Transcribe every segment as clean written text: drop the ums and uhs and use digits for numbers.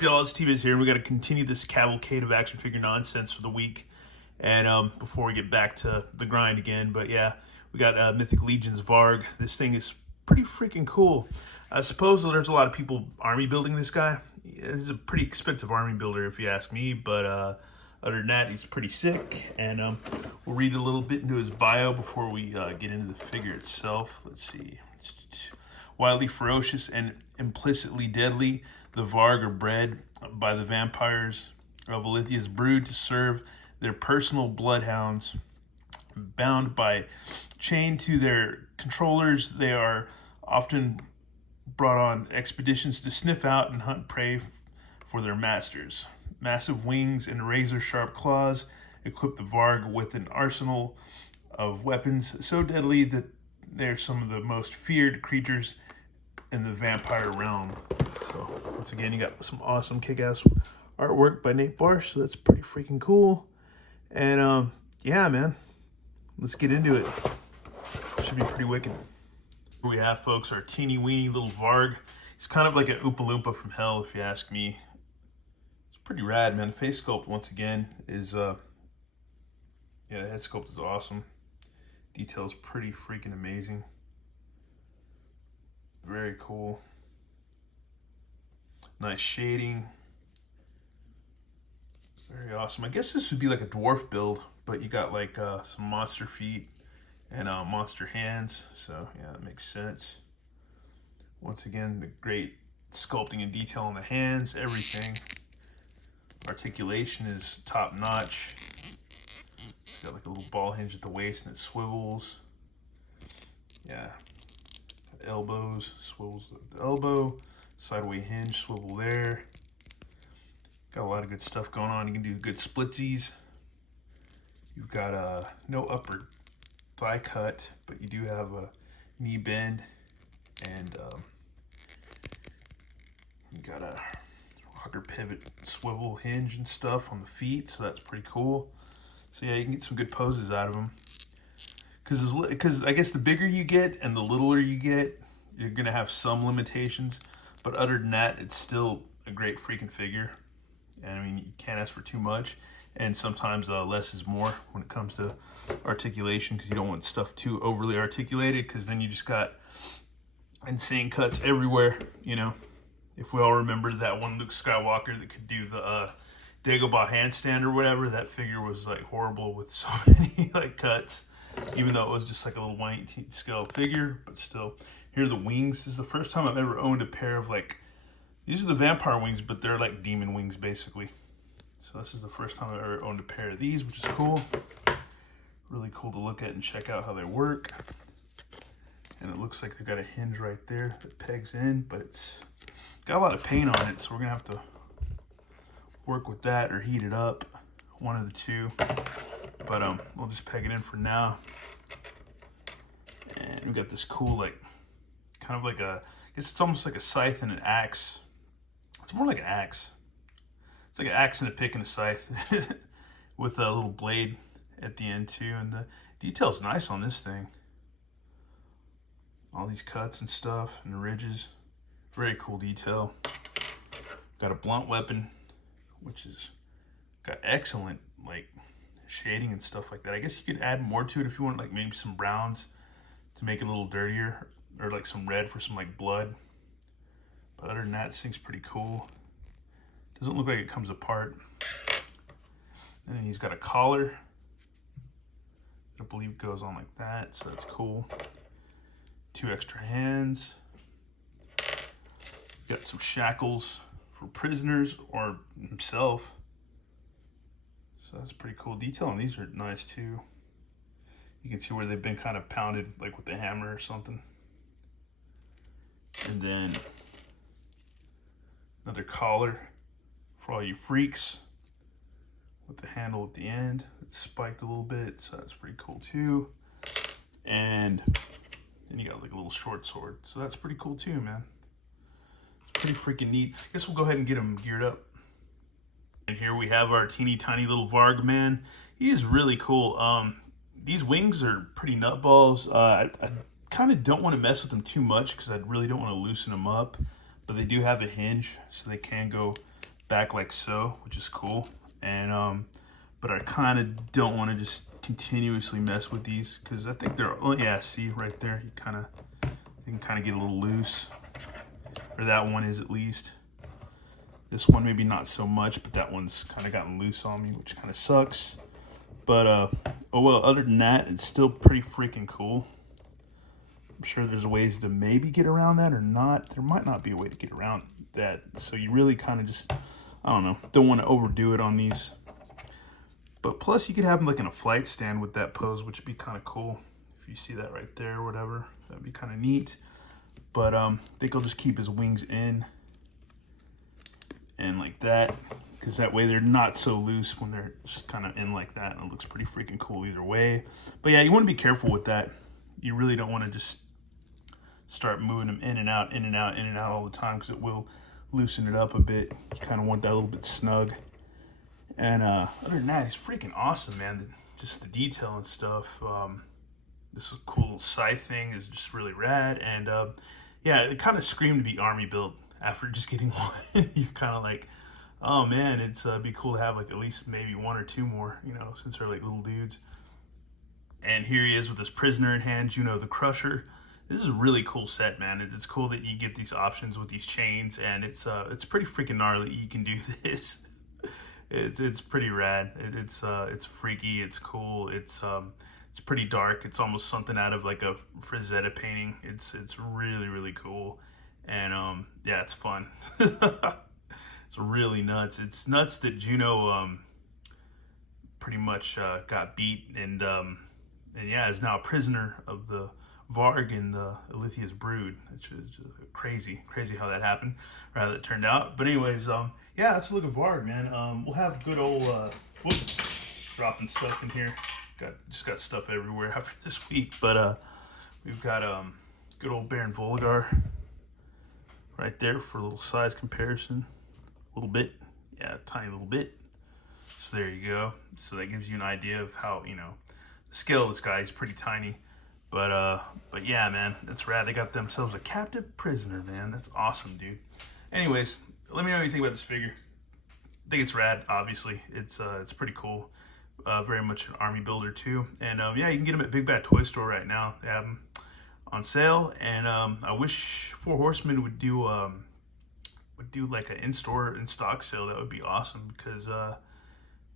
Y'all, it's TV's here, and we got to continue this cavalcade of action figure nonsense for the week. And before we get back to the grind again, but yeah, we got Mythic Legion's Vargg. This thing is pretty freaking cool. I suppose there's a lot of people army building this guy. He's a pretty expensive army builder, if you ask me, but other than that, he's pretty sick. And we'll read a little bit into his bio before we get into the figure itself. Let's see. Wildly ferocious and implicitly deadly, the Vargg are bred by the vampires of Alithia's brood to serve their personal bloodhounds. Chained to their controllers, they are often brought on expeditions to sniff out and hunt prey for their masters. Massive wings and razor-sharp claws equip the Vargg with an arsenal of weapons so deadly that they're some of the most feared creatures in the vampire realm. So once again, you got some awesome kick-ass artwork by Nate Barsh, so that's pretty freaking cool. And yeah, man, let's get into it. Should be pretty wicked. Here we have, folks, our teeny weeny little Vargg. He's kind of like an Oompa Loompa from hell, if you ask me. It's pretty rad, man. The face sculpt, once again, is yeah, the head sculpt is awesome. Detail's pretty freaking amazing. Very cool. Nice shading. Very awesome. I guess this would be like a dwarf build, but you got like some monster feet and monster hands. So yeah, that makes sense. Once again, the great sculpting and detail on the hands, everything. Articulation is top notch. Got like a little ball hinge at the waist and it swivels. Yeah. Elbows, swivels at the elbow, sideway hinge, swivel there. Got a lot of good stuff going on. You can do good splitsies. You've got no upper thigh cut, but you do have a knee bend, and you got a rocker pivot swivel hinge and stuff on the feet, so that's pretty cool. So yeah, you can get some good poses out of them. Because I guess the bigger you get and the littler you get, you're going to have some limitations. But other than that, it's still a great freaking figure. And I mean, you can't ask for too much. And sometimes less is more when it comes to articulation, because you don't want stuff too overly articulated, because then you just got insane cuts everywhere, you know. If we all remember that one Luke Skywalker that could do the Dagobah handstand or whatever, that figure was like horrible with so many like cuts. Even though it was just like a little 1/18 scale figure, but still. Here are the wings. This is the first time I've ever owned a pair of like, these are the vampire wings, but they're like demon wings basically. So this is the first time I've ever owned a pair of these, which is cool. Really cool to look at and check out how they work. And it looks like they've got a hinge right there that pegs in, but it's got a lot of paint on it, so we're gonna have to work with that or heat it up, one of the two. But we'll just peg it in for now. And we got this cool, like, kind of like I guess it's almost like a scythe and an axe. It's more like an axe. It's like an axe and a pick and a scythe with a little blade at the end too. And the detail's nice on this thing. All these cuts and stuff and the ridges. Very cool detail. Got a blunt weapon, which is got excellent, like, shading and stuff like that. I guess you could add more to it if you want, like maybe some browns to make it a little dirtier, or like some red for some like blood. But other than that, this thing's pretty cool. Doesn't look like it comes apart. And then he's got a collar. I believe it goes on like that, so that's cool. 2 extra hands. Got some shackles for prisoners or himself. So that's pretty cool. Detail on these are nice too. You can see where they've been kind of pounded, like with the hammer or something. And then another collar for all you freaks with the handle at the end. It's spiked a little bit, so that's pretty cool too. And then you got like a little short sword. So that's pretty cool too, man. It's pretty freaking neat. I guess we'll go ahead and get him geared up. And here we have our teeny tiny little Vargg, man. He is really cool. These wings are pretty nutballs. I kind of don't want to mess with them too much because I really don't want to loosen them up. But they do have a hinge, so they can go back like so, which is cool. And but I kind of don't want to just continuously mess with these because I think they're, oh yeah, see right there, you can kind of get a little loose, or that one is at least. This one maybe not so much, but that one's kind of gotten loose on me, which kind of sucks. But oh well, other than that, it's still pretty freaking cool. I'm sure there's ways to maybe get around that or not. There might not be a way to get around that. So you really kind of just, I don't know, don't want to overdo it on these. But plus you could have them like in a flight stand with that pose, which would be kind of cool. If you see that right there or whatever, that'd be kind of neat. But I think I'll just keep his wings in and like that, because that way they're not so loose when they're just kind of in like that, and it looks pretty freaking cool either way. But yeah, you want to be careful with that. You really don't want to just start moving them in and out, in and out, in and out all the time, because it will loosen it up a bit. You kind of want that a little bit snug. And other than that, it's freaking awesome, man. Just the detail and stuff. This cool little scythe thing is just really rad. And yeah, it kind of screamed to be army built after just getting one. You're kind of like, oh man, it's be cool to have like at least maybe one or two more, you know, since they're like little dudes. And here he is with his prisoner in hand, Juno the Crusher. This is a really cool set, man. It's cool that you get these options with these chains, and it's pretty freaking gnarly. You can do this. It's pretty rad. It's freaky. It's cool. It's pretty dark. It's almost something out of like a Frazetta painting. It's really, really cool. And yeah, it's fun. It's really nuts. It's nuts that Juno pretty much got beat and yeah, is now a prisoner of the Vargg and the Ilithia's brood, which is crazy how that happened, or how that turned out. But anyways, yeah, let's look at Vargg, man. We'll have good old whoops, dropping stuff in here. Just got stuff everywhere after this week, but we've got good old Baron Volgar right there for a little size comparison. A little bit, yeah, a tiny little bit. So there you go. So that gives you an idea of how, you know, the scale of this guy is pretty tiny. But yeah, man, that's rad. They got themselves a captive prisoner, man. That's awesome, dude. Anyways, let me know what you think about this figure. I think it's rad, obviously. It's pretty cool. Very much an army builder too. And yeah, you can get them at Big Bad Toy Store right now. They have them on sale. And I wish Four Horsemen would do like an in-store, in-stock sale. That would be awesome, because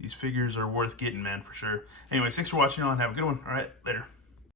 these figures are worth getting, man, for sure. Anyways, thanks for watching on. Have a good one. All right, later.